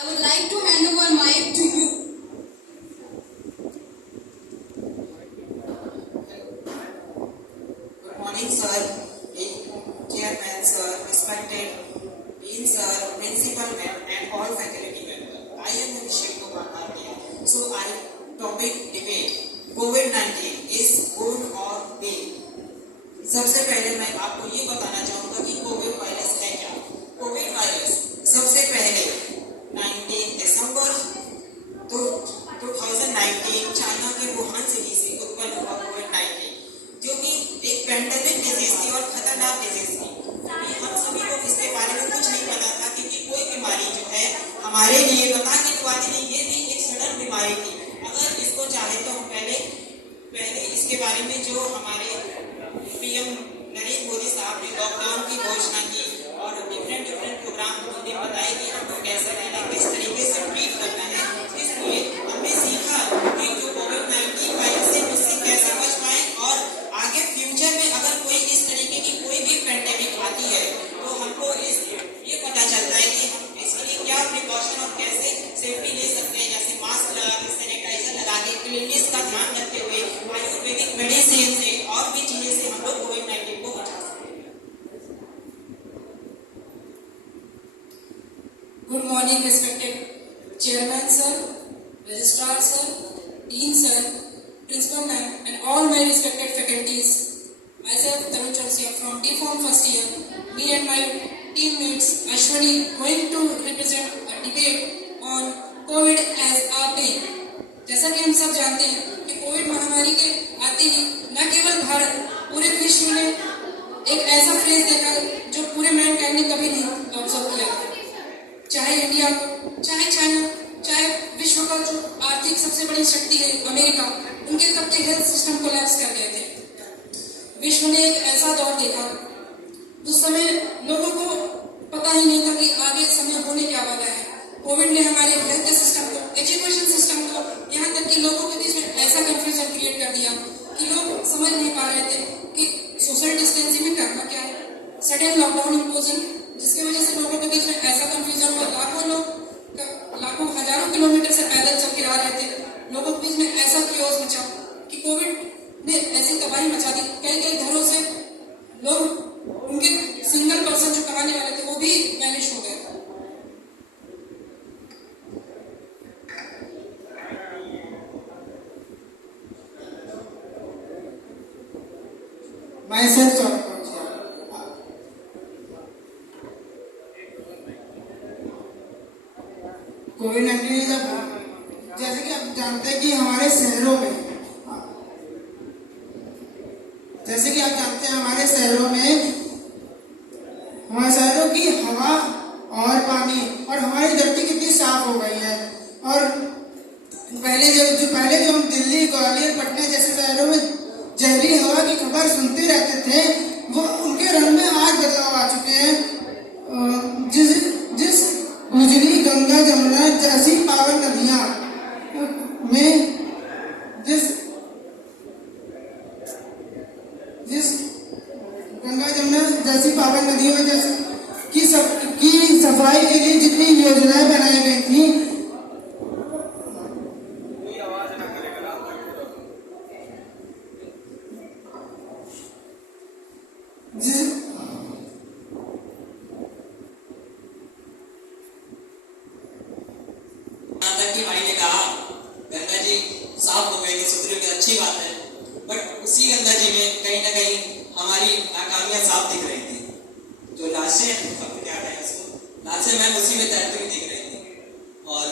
I would like to hand over mic to you. Good morning, sir. Chairman, sir, respected Dean, sir, principal, and all faculty members. I am Abhishek Kumar Bhatia. So, topic debate. COVID-19 is good or bad? सबसे पहले मैं आपको ये बताना चाहूँगा कि Covid virus है क्या। कोविड वायरस सबसे पहले 19 दिसंबर 2019 चाइना के वुहान सिटी से उत्पन्न हुआ कोविड-19, जो कि एक पैंडेमिक डिजीज थी और खतरनाक डिजीज थी। हम सभी को इसके बारे में कुछ नहीं पता था, क्योंकि कोई बीमारी जो है हमारे लिए बताने के बाद नहीं, ये भी एक सडन बीमारी थी। अगर इसको चाहे तो हम पहले इसके बारे में जो हमारे पीएम नरेंद्र मोदी साहब ने लॉकडाउन की घोषणा की और डिफरेंट प्रोग्राम उन्होंने बताए कि हमको कैसे रहना है, किस तरीके से ट्रीट करना है। इसलिए हमने सीखा कि जो कोविड-19 वायरस है उससे कैसे बच पाए, और आगे फ्यूचर में अगर कोई इस तरीके की कोई भी पैंडेमिक आती है तो हमको ये पता चलता है कि हम इसके लिए क्या प्रिकॉशन और कैसे सेफ्टी ले सकते हैं, जैसे मास्क लगा के, सैनिटाइजर लगा के, क्लीननेस का ध्यान रखते हुए, आयुर्वेदिक मेडिसिन से और भी चीजें से हम लोग कोविड-19 को बचा सकते हैं। Good morning, respected Chairman sir, Registrar sir, Dean sir, Principal ma'am, and all my respected faculties. Myself, Tarun Chaurasia from D Form first year. Me and my teammates Ashwani going to represent a debate on COVID as a pain. जैसा कि हम सब जानते हैं कि Covid महामारी के आते ही न केवल भारत, पूरे विश्व ने एक ऐसा फेज देखा जो पूरे मैनकाइंड ने कभी नहीं ऑब्जर्व किया था। चाहे इंडिया, चाहे चाइना, चाहे विश्व का जो आर्थिक सबसे बड़ी शक्ति है अमेरिका, उनके तब के हेल्थ सिस्टम कोलैप्स कर गए थे। विश्व ने एक ऐसा दौर देखा, उस समय लोगों को पता ही नहीं था कि आगे समय होने क्या वाला है। कोविड ने हमारे हेल्थ सिस्टम को, एजुकेशन सिस्टम को, यहाँ तक कि लोगों के बीच में ऐसा कंफ्यूजन क्रिएट कर दिया कि लोग समझ नहीं पा रहे थे कि सोशल डिस्टेंसिंग में करना क्या है। सडन लॉकडाउन इम्पोजन, जिसकी वजह से लोगों के बीच में ऐसा कंफ्यूजन हुआ, लाखों हजारों किलोमीटर से पैदल चल के आ रहे थे। लोगों के बीच में ऐसा क्योस मचा कि कोविड ने ऐसी तबाही मचा दी, कई घरों से लोग, उनके सिंगल पर्सन जो कमाने वाले थे वो भी वैनिश हो गए। कोविड-19 जैसे कि आप जानते हैं कि हमारे शहरों में, हमारे शहरों की हवा और पानी और हमारी धरती कितनी साफ हो गई है। और पहले जो हम दिल्ली, ग्वालियर, पटना जैसे शहरों में जहरीली हवा की खबर सुनते रहते थे, वो उनके रंग में आज बदलाव आ चुके हैं। जिस उजली गंगा जमुना जैसी पावन नदियां में जिस गंगा जमुना जैसी पावन नदियों में जैसे की सफाई के लिए जितनी योजनाएं बनाई गई थी, भाई ने कहा गंगा जी साफ हो गई, सुधरी की अच्छी बात है, बट उसी गंगा जी में कहीं ना कहीं हमारी नाकामियां साफ दिख रही थी। जो लाशें, क्या कहें उसको, लाशें मैम उसी में तैरती हुई दिख रही थी। और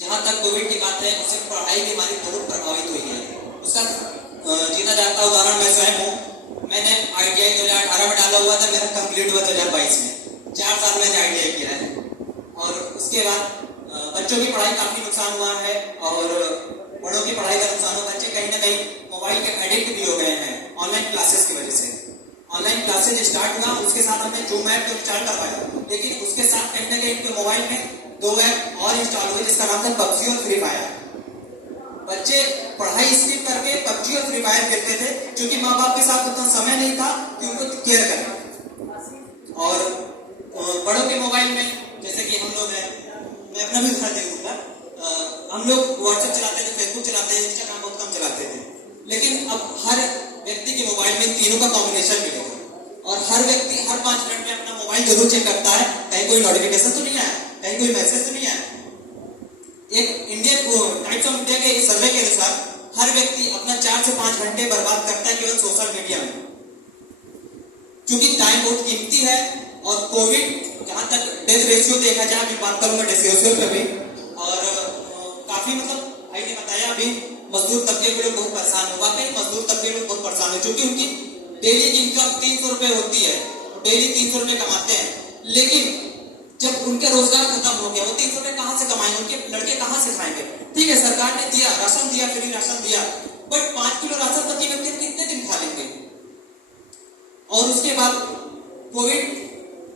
जहाँ तक कोविड की बात है, उससे पढ़ाई की हमारी बहुत प्रभावित हुई है। उसका जीता जाता उदाहरण मैं स्वयं हूँ। मैंने ITI 2018 में डाला हुआ था, मेरा कंप्लीट हुआ 2022 में। 4 साल मैंने ITI किया है। और उसके बाद बच्चों की पढ़ाई काफी नुकसान हुआ है और बड़ों की पढ़ाई का नुकसान हुआ। बच्चे कहीं ना कहीं मोबाइल के एडिक्ट भी हो गए हैं ऑनलाइन क्लासेस की वजह से। ऑनलाइन क्लासेस स्टार्ट हुआ, उसके साथ हमने जूम ऐप तो इंस्टॉल करवाया, लेकिन उसके साथ कहीं ना कहीं इनके मोबाइल में 2 ऐप और इंस्टॉल हुए, जिसका नाम था PUBG और फ्री फायर। बच्चे पढ़ाई स्किप करके PUBG और फ्री फायर खेलते थे, क्योंकि माँ बाप के साथ उतना समय नहीं था कि उनको केयर करें। और बड़ों के मोबाइल में, जैसे कि हम लोग हैं, मैं अपना भी उदाहरण दे दूंगा। हम लोग व्हाट्सएप चलाते थे, फेसबुक चलाते थे, इंस्टाग्राम बहुत कम चलाते थे, लेकिन अब हर व्यक्ति के मोबाइल में तीनों का कॉम्बिनेशन मिलेगा और हर व्यक्ति हर 5 मिनट में अपना मोबाइल जरूर चेक करता है, कहीं कोई नोटिफिकेशन तो नहीं आया, कहीं कोई मैसेज तो नहीं आया। एक इंडियन टाइम्स ऑफ इंडिया के सर्वे के अनुसार हर व्यक्ति अपना 4 से 5 घंटे बर्बाद करता है केवल सोशल मीडिया में। क्योंकि टाइम बहुत कीमती है और कोविड जहां तक डेथ रेशियो देखा जाए, अभी बात करूंगा डेथ रेशियो पे भी, और काफी मतलब भाई ने बताया अभी मजदूर तबके के लोग बहुत परेशान हो, वाकई मजदूर तबके लोग बहुत परेशान हो, क्योंकि उनकी डेली की इनकम 300 रुपए होती है, डेली 300 रुपए कमाते हैं, लेकिन जब उनका रोजगार खत्म हो गया, वो 300 रुपए कहां से कमाएंगे, उनके लड़के कहां से खाएंगे। ठीक है, सरकार ने दिया, राशन दिया, फ्री राशन दिया, बट 5 किलो राशन प्रति व्यक्ति कितने दिन खा लेंगे। और उसके बाद कोविड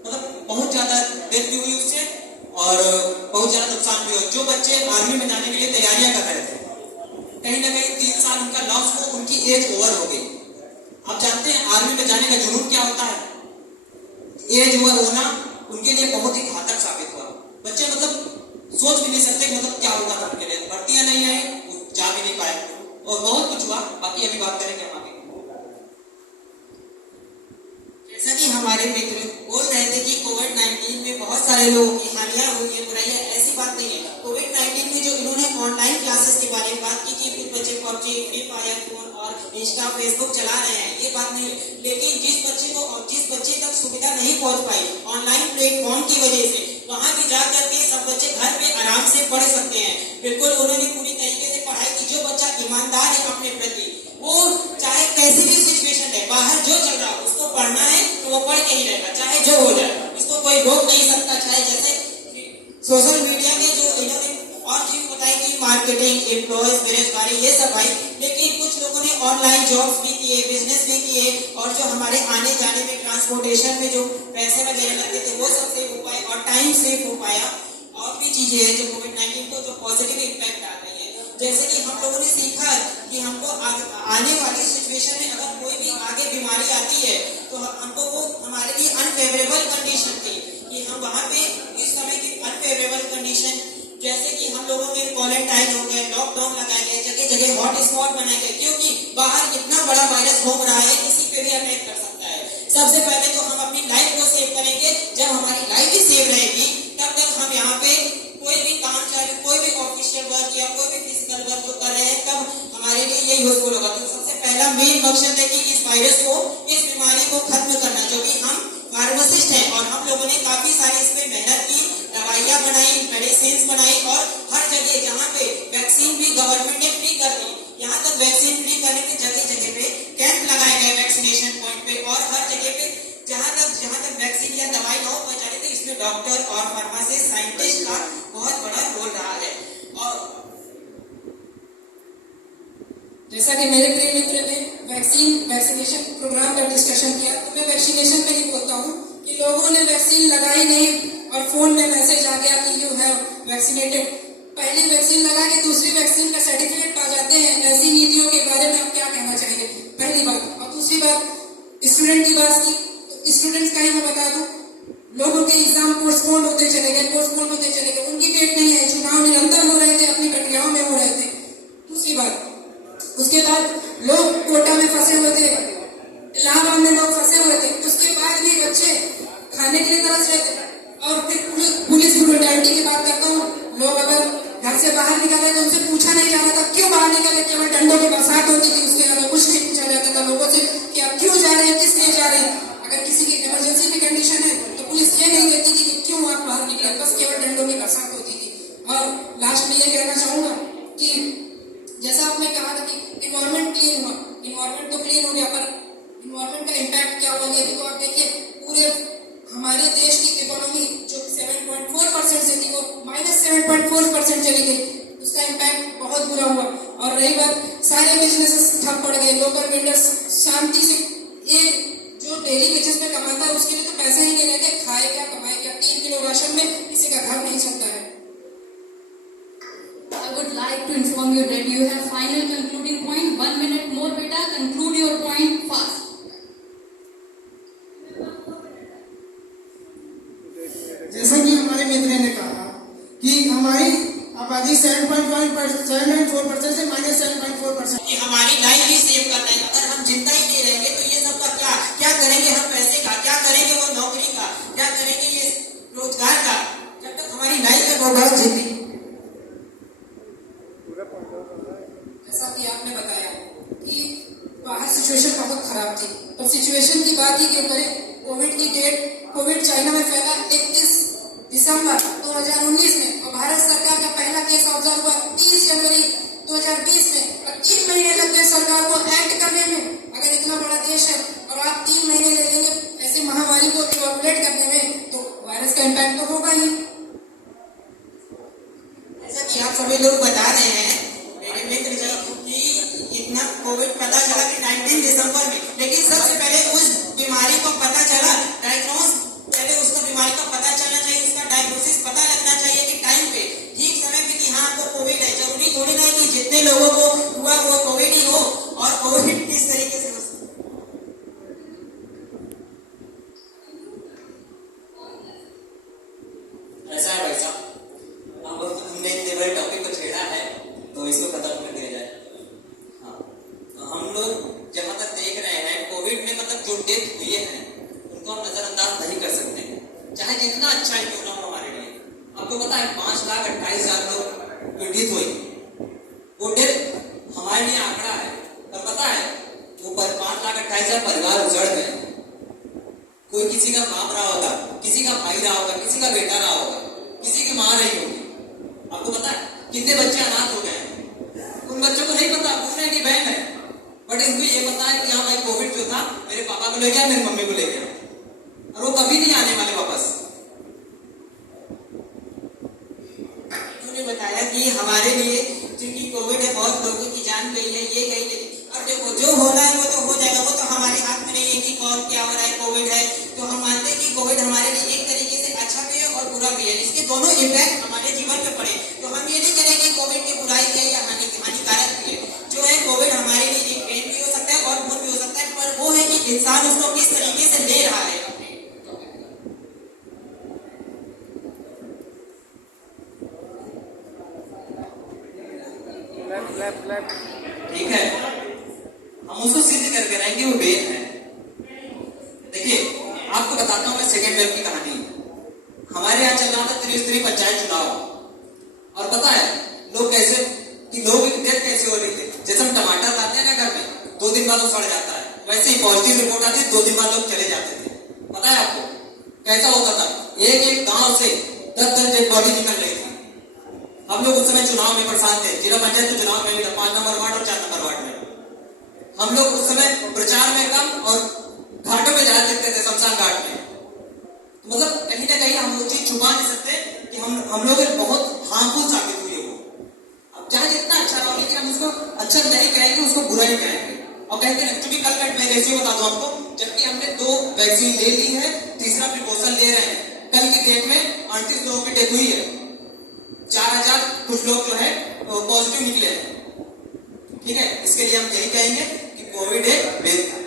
मतलब बहुत ज्यादा डेथ भी हुई उससे और बहुत ज्यादा नुकसान भी हुआ। जो बच्चे आर्मी में जाने के लिए तैयारियां कर रहे थे, कहीं ना कहीं 3 साल उनका लॉस हो, उनकी एज ओवर हो गई। आप जानते हैं आर्मी में जाने का जुनून क्या होता है, एज ओवर होना उनके लिए बहुत ही घातक साबित हुआ। बच्चे मतलब सोच भी नहीं सकते मतलब क्या होगा था उनके लिए, भर्तियां नहीं आई, जा भी नहीं पाए और बहुत कुछ हुआ। बाकी अभी बात करेंगे हम आगे। जैसा कि हमारे मित्र बोल रहे थे कि कोविड-19 में बहुत सारे लोगों की हानियां हुई है, बुराइयां, ऐसी बात नहीं है। कोविड-19 में जो इन्होंने ऑनलाइन क्लासेस के बारे में बात की कि कुछ बच्चे पबजी, फ्री फायर, फोन और इंस्टा, फेसबुक चला रहे हैं, ये बात नहीं है। लेकिन जिस बच्चे तक सुविधा नहीं पहुंच पाई ऑनलाइन प्लेटफॉर्म की वजह से, वहां भी जा करके सब बच्चे घर पे आराम से पढ़ सकते हैं। बिल्कुल उन्होंने पूरी तरीके से पढ़ाई की। जो बच्चा ईमानदार है अपने प्रति, वो चाहे कैसी भी सिचुएशन है, बाहर जो चल रहा है उसको पढ़ना है तो वो पढ़ के ही रहेगा, चाहे जो हो जाए, इसको कोई रोक नहीं सकता। चाहे जैसे सोशल मीडिया के जो इन्होंने और चीज बताई कि मार्केटिंग, एम्प्लॉयज, बेरोजगारी, ये सब आई, लेकिन कुछ लोगों ने ऑनलाइन जॉब्स भी किए, बिजनेस भी किए और जो हमारे आने जाने में ट्रांसपोर्टेशन में जो पैसे वगैरह लगते थे वो सब सेव हो पाए और टाइम सेव हो पाया। और भी चीजें हैं जो कोविड-19 को जो पॉजिटिव इम्पैक्ट आ रही है, जैसे कि हम लोगों ने सीखा कि हमको आने वाली सिचुएशन में अगर कोई भी आगे बीमारी आती है तो हमको वो हमारे लिए अनफेवरेबल कंडीशन थी कि हम वहाँ पे इस समय की अनफेवरेबल कंडीशन, जैसे कि हम लोगों में क्वारंटाइन हो गए, लॉकडाउन लगाए गए, जगह जगह हॉट स्पॉट बनाए गए, क्योंकि बाहर इतना बड़ा वायरस घूम रहा है, किसी पे भी अटैक कर सकता है। सबसे पहले तो हम अपनी लाइफ को सेव करेंगे। जब हमारी लाइफ ही सेव रहेगी तब तक हम यहाँ पे कोई भी काम चाहे, कोई भी ऑफिशियल वर्क या कोई भी फिजिकल वर्क जो कर रहे हैं, तब हमारे लिए ये यूजफुल होगा। तो सबसे पहला मेन मकसद है कि इस वायरस को, इस बीमारी को खत्म करना, जो कि हम फार्मासिस्ट हैं और हम लोगों ने काफी सारी इसमें मेहनत की, दवाइयां बनाई, मेडिसिन बनाई और हर जगह जहाँ पे वैक्सीन भी गवर्नमेंट ने फ्री कर दी, यहाँ तक वैक्सीन फ्री करने के जगह जगह पे कैंप लगाए गए वैक्सीनेशन पॉइंट पे, और हर जगह पे जहाँ तक वैक्सीन या दवाई ना पहुंचा रहे थे, इसमें डॉक्टर और फार्मासिस्ट, साइंटिस्ट का बहुत बड़ा रोल रहा है। और जैसा कि मेरे प्रिय मित्र ने वैक्सीनेशन प्रोग्राम का डिस्कशन किया, तो मैं वैक्सीनेशन में ही बोलता हूँ कि लोगों ने वैक्सीन लगाई नहीं और फोन में मैसेज आ गया कि यू हैव वैक्सीनेटेड। पहली वैक्सीन लगा के दूसरी वैक्सीन का सर्टिफिकेट पा जाते हैं। ऐसी नीतियों के बारे में आप क्या कहना चाहेंगे, पहली बात। और दूसरी बात, स्टूडेंट की बात की, तो स्टूडेंट्स का ही मैं बता दूं, लोगों के एग्जाम पोस्टपोन होते चले गए, उनकी डेट नहीं है, चुनाव निरंतर हो रहे थे, अपनी प्रक्रियाओं में हो रहे थे। दूसरी बात, उसके बाद लोग कोटा में फंसे हुए थे, इलाहाबाद में लोग फंसे हुए थे, उसके बाद भी बच्चे खाने के लिए तरस रहे थे। और फिर पुलिस ब्रुटैलिटी की बात करता हूँ, लोग अगर घर से बाहर निकले तो उनसे पूछा नहीं जा रहा था क्यों बाहर निकले, केवल डंडों की बरसात होती थी, उसके अलावा कुछ नहीं पूछा जाता था लोगों से कि आप क्यों जा रहे हैं, किस लिए जा रहे हैं। अगर किसी की इमरजेंसी की कंडीशन है तो पुलिस ये नहीं कहती थी कि क्यों आप बाहर निकले, बस केवल डंडों की बरसात होती थी। और लास्ट में ये कहना चाहूंगा कि जैसा आपने कहा था कि इन्वायरमेंट क्लीन हुआ, इन्वायरमेंट तो क्लीन हो गया, पर इन्वायरमेंट का इम्पैक्ट क्या हुआ, ये भी तो आप देखिए, पूरे हमारे देश की इकोनॉमी जो 7.4% से थी वो -7.4% चली गई, उसका इम्पैक्ट बहुत बुरा हुआ। और रही बात, सारे बिजनेसेस ठप पड़ गए, लोकल वेंडर्स शांति से, एक जो डेली बेसिस पे कमाता है उसके लिए तो पैसे ही नहीं रहते, खाए क्या कमाए क्या, 3 किलो राशन में किसी का घर नहीं चलता है। I would like to inform you that you have final concluding point. 1 minute more, beta. Conclude your point fast. जैसा कि हमारे मित्र ने कहा कि हम आबादी 7.4% से -7.4%। कि हमारी लाइफ ही सेव करना है। अगर हम जिंदा ही नहीं रहेंगे तो ये सब का क्या करेंगे हम पैसे का, क्या करेंगे वो नौकरी का, क्या करेंगे ये रोजगार का, जब तक हमारी लाइफ है वो बहुत जिंदगी। जैसा कि आपने बताया कि बाहर सिचुएशन बहुत खराब थी, तो सिचुएशन की बात ही क्यों करें। कोविड की डेट, कोविड चाइना में फैला 31 दिसंबर 2019 में, और भारत सरकार का पहला केस ऑब्जर्व हुआ 30 जनवरी 2020 में, और 3 महीने लग गए सरकार को एक्ट करने में। अगर इतना बड़ा देश है और आप 3 महीने ले लेंगे ऐसी महामारी को इवैल्यूएट करने में, तो वायरस का इम्पैक्ट तो होगा ही। जैसा कि आप सभी लोग बता रहे हैं मेरे मित्र जी कि इतना कोविड पता चला कि 19 दिसंबर में, लेकिन सबसे पहले उस बीमारी को पता चला, पहले उसको बीमारी का पता चलना चाहिए, उसका डायग्नोसिस पता लगना चाहिए कि टाइम पे ठीक समय पे कि हाँ आपको कोविड है। जरूरी थोड़ी ना है कि जितने लोगों को हुआ वो कोविड ही हो, और कोविड किस तरीके से हो। ऐसा है भाई साहब, अब हमने इतने बड़े टॉपिक को छेड़ा है तो इसको खत्म कर दिया जाए। हाँ, तो हम लोग जहाँ तक देख रहे हैं कोविड में मतलब जो डेथ हुई है उनको हम नजरअंदाज नहीं कर सकते, चाहे जितना अच्छा ही क्यों ना हो हमारे लिए। आपको पता है 5,28,000 लोग की डेथ हुई, वो डेथ हमारे लिए आंकड़ा है, पर पता है वो 5,28,000 परिवार उजड़ गए। कोई किसी का बाप रहा होगा, किसी का भाई रहा होगा, किसी का बेटा रहा होगा, किसी की माँ रही होगी। आपको पता है कितने बच्चे अनाथ हो गए। उन बच्चों को नहीं पता पूछने की बहन है, बट इनको ये पता है कि हाँ भाई कोविड जो था मेरे पापा को ले गया, मेरी मम्मी को ले गया, और वो कभी नहीं आने वाले वापस। उन्होंने बताया कि हमारे लिए क्योंकि कोविड है बहुत लोगों की जान गई है, ये गई, लेकिन अब देखो जो होना है वो तो हो जाएगा, वो तो हमारे हाथ में नहीं है कि कौन क्या हो रहा है। कोविड है तो हम मानते हैं कि कोविड हमारे लिए एक तरीके से अच्छा भी है और बुरा भी है, इसके दोनों इम्पैक्ट हमारे जीवन पे पड़े। तो हम ये नहीं करें कि कोविड की बुराई है या हानिकारक भी है। जो है कोविड हमारे लिए एक पेन भी हो सकता है और गुण भी हो सकता है, पर वो है कि इंसान उसको किस तरीके से ले रहा है। ठीक है, हम उसको सिद्ध करके रहेंगे वो बेन है। देखिए आपको बताता हूं मैं सेकेंड वेव की कहानी। हमारे यहाँ चल रहा था त्रिस्तरीय पंचायत चुनाव, और पता है लोग कैसे कि लोग डेथ कैसे हो रही है। जैसे हम टमाटर लाते हैं ना घर में, 2 दिन बाद वो सड़ जाता है, वैसे ही पॉजिटिव रिपोर्ट आती है, 2 दिन बाद लोग चले जाते थे। पता है आपको कैसा होता था? एक गांव से 10 डेड बॉडी निकल रही थी। हम लोग उस समय चुनाव में परेशान थे, जिला पंचायत के चुनाव में भी 5 नंबर वार्ड और 4 नंबर वार्ड में। हम लोग उस समय प्रचार में कम और घाटों में ज्यादा देखते थे, शमशान घाट में। तो मतलब कहीं ना कहीं हम वो चीज छुपा नहीं सकते कि हम लोग बहुत हार्मफुल साबित हुई है वो। अब चाहे जितना अच्छा रहो, लेकिन हम उसको अच्छा नहीं कहेंगे, उसको बुरा ही कहेंगे और कहेंगे ना। क्योंकि कल मैं रेशियो बता दूं आपको, जबकि हमने 2 वैक्सीन ले ली है, तीसरा प्रिकॉशन ले रहे हैं। कल की डेट में 38 लोगों की डेथ हुई है, 4,000 कुछ लोग जो है पॉजिटिव निकले हैं। ठीक है, इसके लिए हम यही कहेंगे कि कोविड एक वेद था।